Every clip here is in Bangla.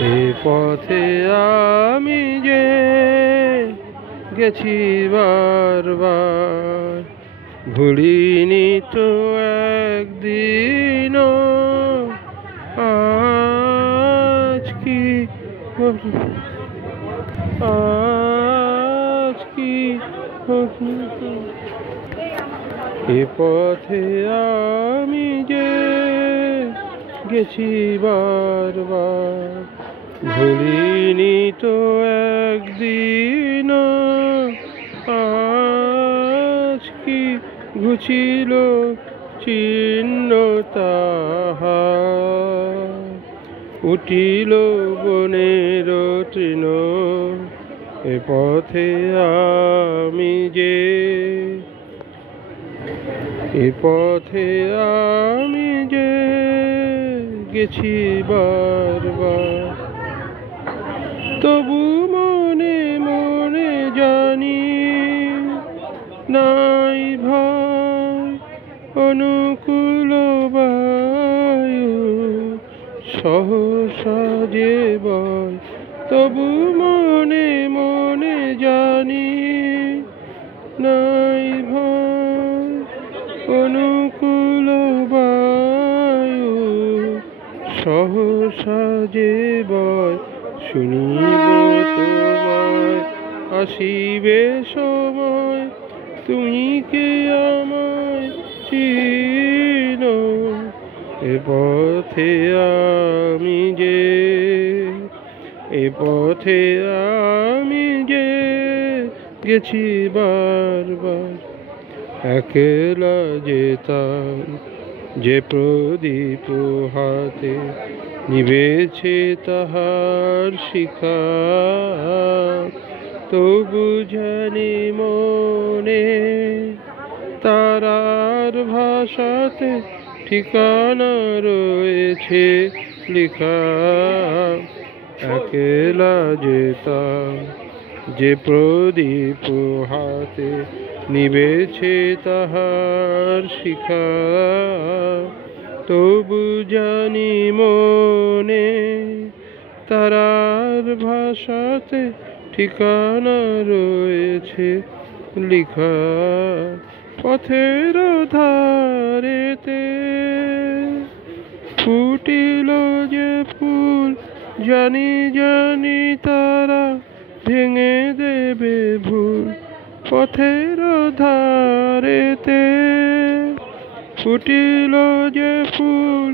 এ পথে আমি যে গেছি বারবার, ভুলিনি তো একদিন। আজ কি আজ কি এ পথে আমি যে গেছি বারবার, ভুলিনি তো একদিন। আজ কি ঘুচিল চিহ্ন তাহার, উঠিল বনের তৃণ। এ পথে আমি যে এ পথে আমি যে গেছি বারবার, তবু মনে মনে জানি নাই ভয় অনুকূল বায়ু সহসা যে বয়। তবু মনে মনে জানি নাই ভয় অনুকূল বায়ু সহসা যে বয়। শুনিব তোমায় আসিবে সময়, তুমি কে আমায় চিনো। এ পথে আমি যে এ পথে আমি যে গেছি বারবার, একলা যেতাম যে প্রদীপ হাতে, নিবেছে তাহার শিখা। তবু জানি মনে তারার ভাষাতে ঠিকানা রয়েছে লিখা। একলা যেতাম যে প্রদীপ হাতে, নিবেছে তাহার শিখা। তবু জানি মনে তারার ভাষাতে ঠিকানা রয়েছে লিখা। পথের ধারেতে ফুটিল যে ফুল, জানি জানি তারা ভেঙে দেবে ভুল। পথের ধারেতে ফুটিল যে ফুল,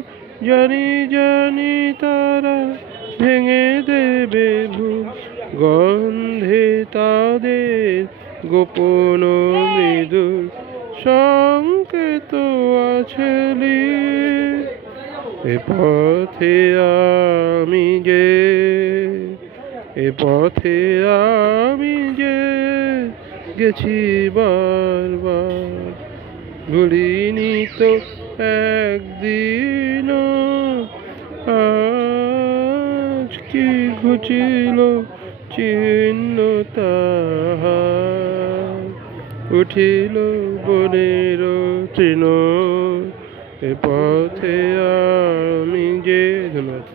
জানি জানি তারা ভেঙে দেবে ভুল। গন্ধে তাদের গোপন মৃদুল সংকেত আছে। এ পথে আমি যে এ পথে আমি যে গেছি বারবার, ভুলিনি তো একদিন। আজ কি ঘুচিল চিহ্ন তাহার, উঠিল বনের তৃণ। এ পথে আমি যে। ধন্যবাদ।